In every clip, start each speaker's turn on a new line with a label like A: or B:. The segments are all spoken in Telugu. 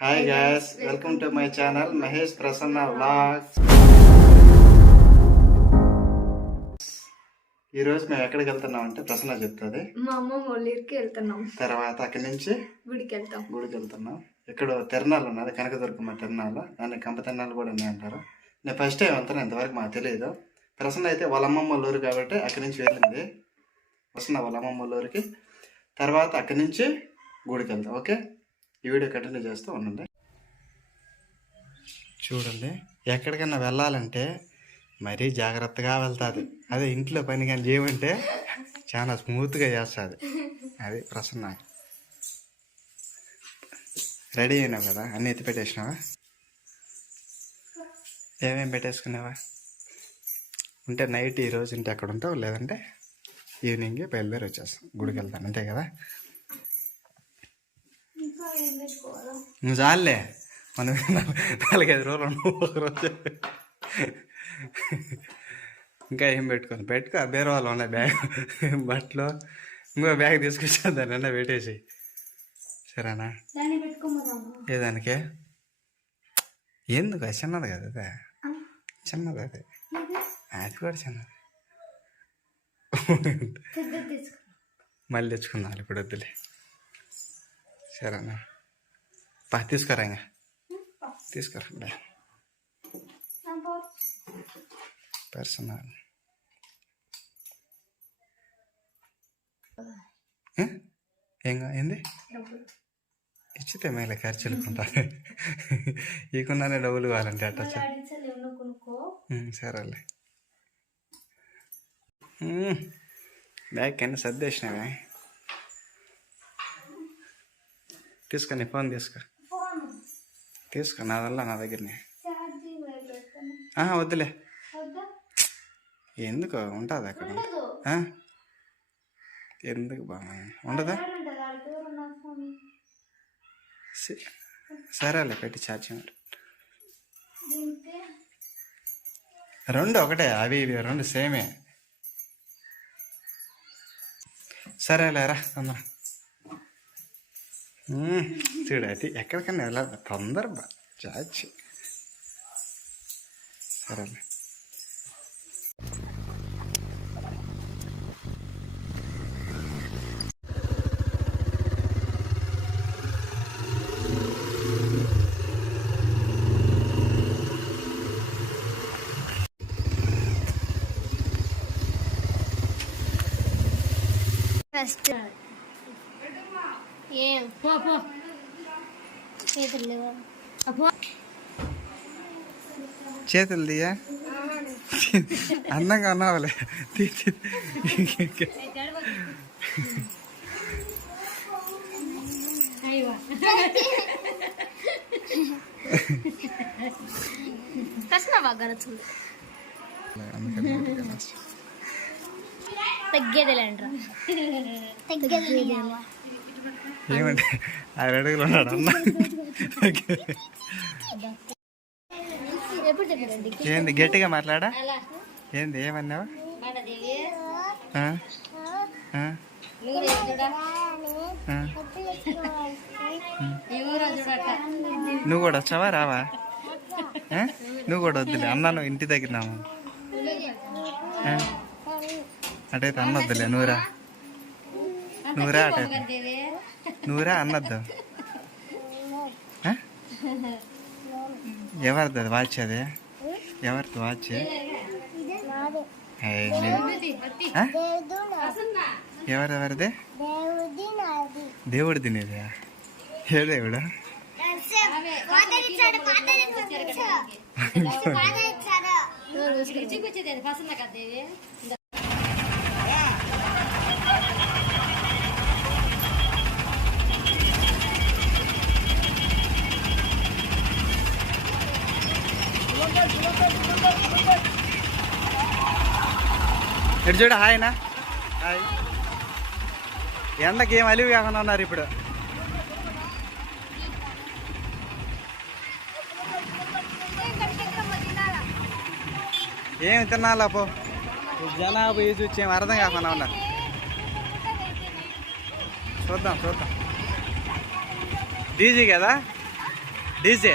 A: Hi guys welcome to my channel Mahesh Prasanna vlogs ఈ రోజు మేము ఎక్కడికి వెళ్తున్నాం అంటే ప్రసన్న చెప్తుంది.
B: మా ఊరికి వెళ్తున్నాం.
A: తర్వాత అక్కడి నుంచి
B: గుడికి వెళ్తాం.
A: గుడికి వెళ్తున్నాం. ఇక్కడ తిరణాలు ఉన్నది కనకదుర్గమ్మ తిరణాలు దాన్ని కంప తిరణాలు కూడా ఉన్నాయి అంటారు నేను ఫస్ట్ టైం వెళ్తాను ఇంతవరకు మాకు తెలియదు ప్రసన్న అయితే వాళ్ళ అమ్మమ్మ ఊరు కాబట్టి అక్కడి నుంచి వెళ్ళింది. వస్తున్నా వాళ్ళ అమ్మమ్మ ఊరికి. తర్వాత అక్కడి నుంచి గుడికి వెళ్తాం ఓకే? ఈ వీడియో కంటిన్యూ చేస్తూ ఉండండి. చూడండి ఎక్కడికైనా వెళ్ళాలంటే మరీ జాగ్రత్తగా వెళ్తుంది. అదే ఇంట్లో పని కానీ చేయమంటే చాలా స్మూత్గా చేస్తుంది. అది ప్రసన్న. రెడీ అయినావు కదా? అన్నీ ఎత్తి పెట్టేసినావా? ఏమేం పెట్టేసుకున్నావా? ఉంటే నైట్ ఈరోజు ఇంటి అక్కడ ఉంటావు? లేదంటే ఈవినింగ్ బయలుదేరి వచ్చేస్తాం గుడికి వెళ్తాను. అంతే కదా? నువ్వు చాలే. మనం నాలుగైదు రోజులు ఉన్నావు ఒక రోజు. ఇంకా ఏం పెట్టుకోను పెట్టుకో బేరే వాళ్ళు ఉన్నాయి బ్యాగ్. బట్టలు. ఇంకో బ్యాగ్ తీసుకొచ్చాను దాన్ని అన్న పెట్టేసి. సరేనా? ఏ దానికే? ఎందుకు? అది చిన్నది కదా అదే. చిన్నది అది. అది కూడా చిన్నది. మళ్ళీ తెచ్చుకుందాం ఇప్పుడు వద్దులే. సరేనా పా తీసుకురా ఇంకా తీసుకురా పర్సనల్ ఏం కా- ఏంది ఇచ్చితే మేలే ఖర్చులుకుంటా ఈకున్నానే డబ్బులు కావాలంటే అట్ట సరేలే బ్యాగ్ కింద సర్దేసినావే తీసుకో నీ ఫోన్ తీసుకో తీసుకో నా వల్ల నా దగ్గరనే వద్దులే.
B: వద్దా?
A: ఎందుకు? ఉంటుంది అక్కడ? ఎందుకు బాగా ఉండదా? సరేలే పెట్టి ఛార్జింగ్ రెండు ఒకటే అవి ఇవి రెండు సేమే. సరేలేరా తొందర మ్మ్. చూడు అది ఎక్కడికన్నా వెళ్ళాలి తొందర బా చాచి సరేలే
B: ఫస్ట్ ఏం పో పో చేతులు లేవా అపో
A: చేతులు తీయా అందంగా ఉన్నావులే తీ తీ.
B: ప్రశ్న బాగా నచ్చింది
A: అందుకని గట్టిగా రాసి.
B: తగ్గేదిలేంట్రా తగ్గేది
A: ఏమంటే ఆరు అడుగులు ఉన్నాడు అన్న ఏంది గట్టిగా మాట్లాడా? ఏంది ఏమన్నావు?
B: నువ్వు
A: కూడా వచ్చావా రావా? నువ్వు కూడా వద్దులే అన్నాను ఇంటి దగ్గర అటైతే అన్న వద్దులే నువ్వురా నువ్వురా అటైతే. నువ్వురా అన్నద్దు? ఎవరిది అది? వాచ్ అది? ఎవరిది వాచ్? ఏయ్, నీ- ఆ? ఎవరు ఎవరిది దేవుడు? తినేది ఏ దేవుడు ఇటు చూడు హాయ్నా హాయ్. ఎండకి ఏం అలివి కాకుండా ఉన్నారు ఇప్పుడు. ఏమి తినాలా పో? జనాభా ఈ చూసి ఏం అర్థం కాకుండా ఉన్నారు. చూద్దాం చూద్దాం. డీజీ కదా?
C: డీజే?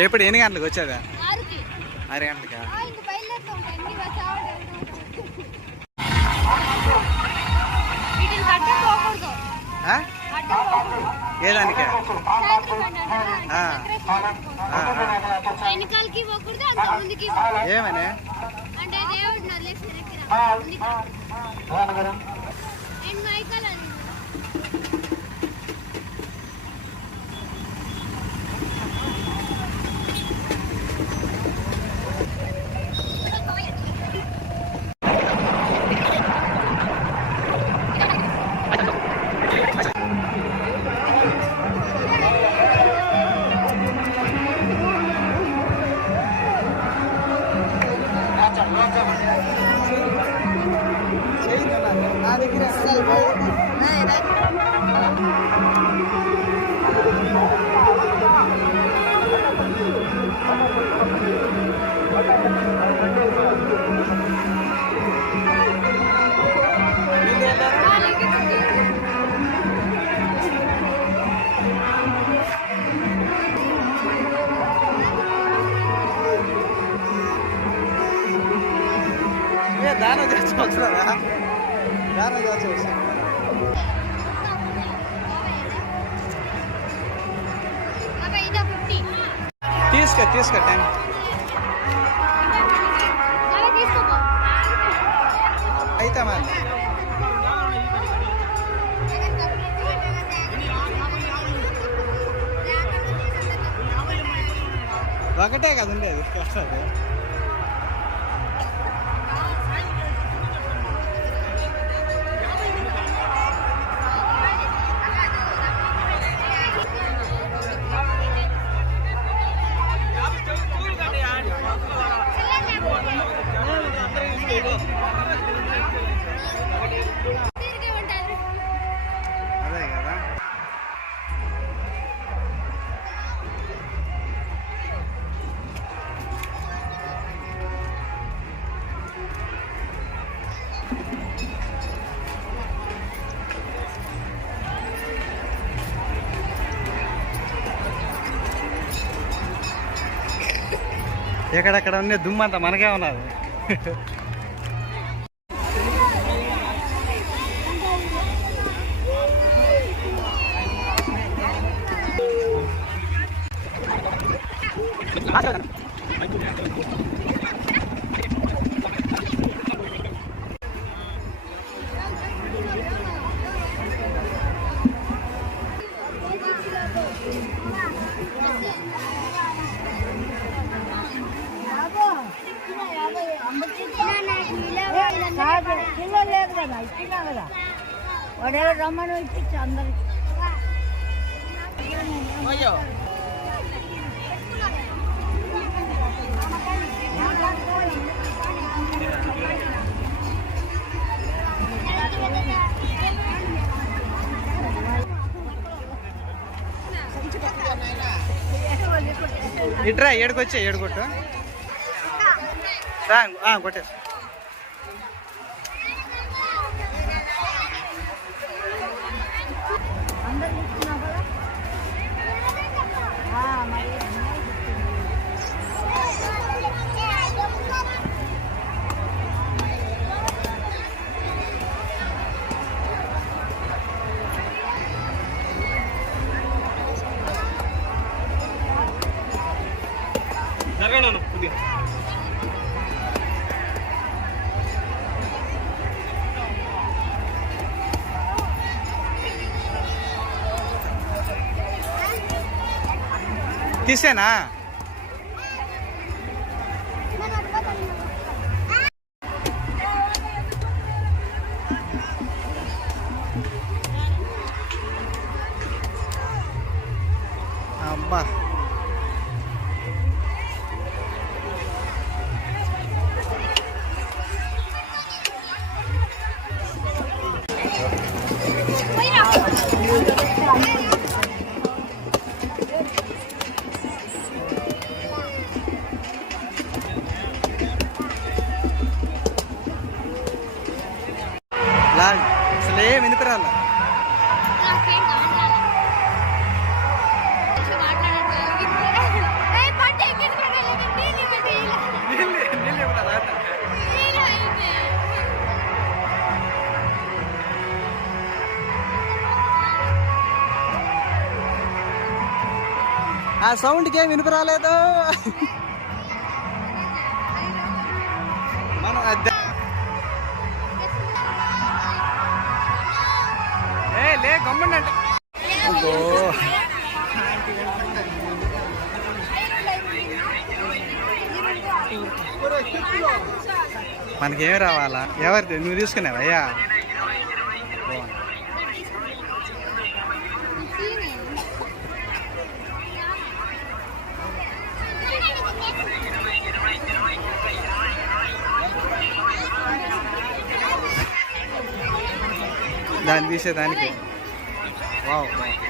C: ఎప్పుడు ఎన్ని గంటలకు వచ్చేదా
A: ఆరుకి
C: ఆరు గంటలకా
A: ఆ, ఇంక బయలుదేరుతాం అన్ని Thank you.
C: తీసుకో తీసుకో టైం. అయితే మరి. ఒకటే కదా ఉండేది కష్టం ఎక్కడెక్కడ ఉండే దుమ్మంతా మనకే ఉన్నది.
D: కదా ఇచ్చినా కదా. వాడేదో రమ్మని ఇప్పించి అందరికి.
C: ఇట్రా ఏడుకొచ్చే ఏడుకొట్టు. రా కొట్టేసి తీసేనా
A: ఆ సౌండ్కి ఏం వినిపిరాలేదు మనం అద్దె లే గమ్మండి మనకేం రావాలా? ఎవరిది? నువ్వు తీసుకున్నావు? దాన్ని తీసేదానికి. వావ్.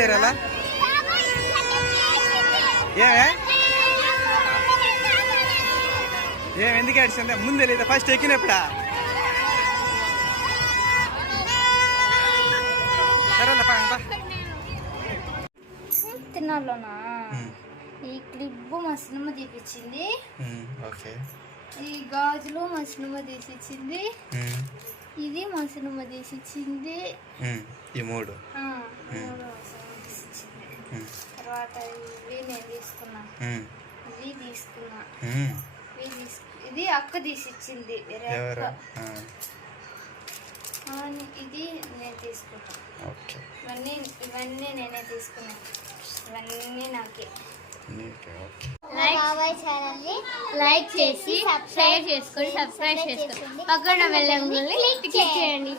C: తెరాలా ఏమే? ఏం ఎందుకు ఏడిచిందా? ముందే లేదా? ఫస్ట్ ఎక్కినప్పుడా.
B: తిన్నాలోనా ఈ క్లిప్ మా సినిమా తీపిచ్చింది.
C: ఓకే.
B: ఈ గాజులు మా సినిమా తీసిచ్చింది. ఇది మా సినిమా తీసిచ్చింది.
C: ఈ మూడు
B: ఆ, మూడు మా సినిమా తీసిచ్చింది
C: ఉమ్,
B: తర్వాత ఇవి నేను తీసుకున్నా.
C: ఉమ్,
B: ఇవి తీసుకున్నా.
C: ఉమ్.
B: ఇవి తీసు ఇది అక్క తీసిచ్చింది. ఇది నేను తీసుకున్నా
C: ఓకే.
B: ఇవన్నీ ఇవన్నీ నేనే తీసుకున్నా. ఇవన్నీ నాకే. లైక్ చేసి షేర్ చేసుకొని సబ్స్క్రైబ్ చేసుకోండి పక్కన వెళ్ళండి క్లిక్ చేయండి.